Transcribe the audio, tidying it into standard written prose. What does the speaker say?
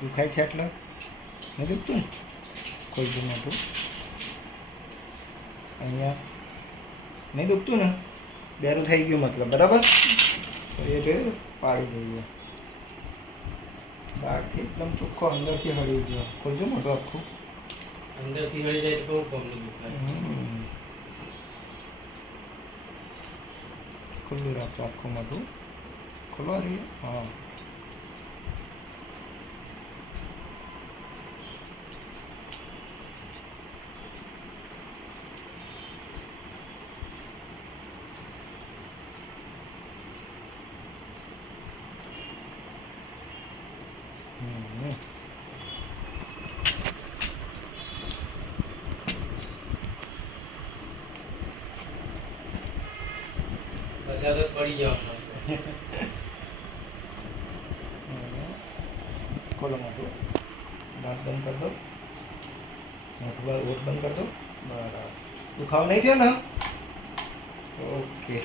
દુખાય છે એટલે નહીં દુખતું ને? કોઈ બી મોટું અહીંયા નહીં દુખતું ને? બેરું થઈ ગયું મતલબ, બરાબર. તો એ રે પાડી દઈએ. બહારથી એકદમ ચોખ્ખો, અંદરથી હળી ગયો. ખોલજો મોટું આખું. અંદરથી હળી જાય તો બહુ કમ દુખાય. ખુલ્લું રાખજો આખું મોટું. ખોલો રે. હા, બધા તો પડી જાવ. ખોલો મોટું. દાંત બંધ કરી દો. મોટું ઓટ બંધ કરી દો. બરાબર. દુખાવો નહીં થયો ને? ઓકે.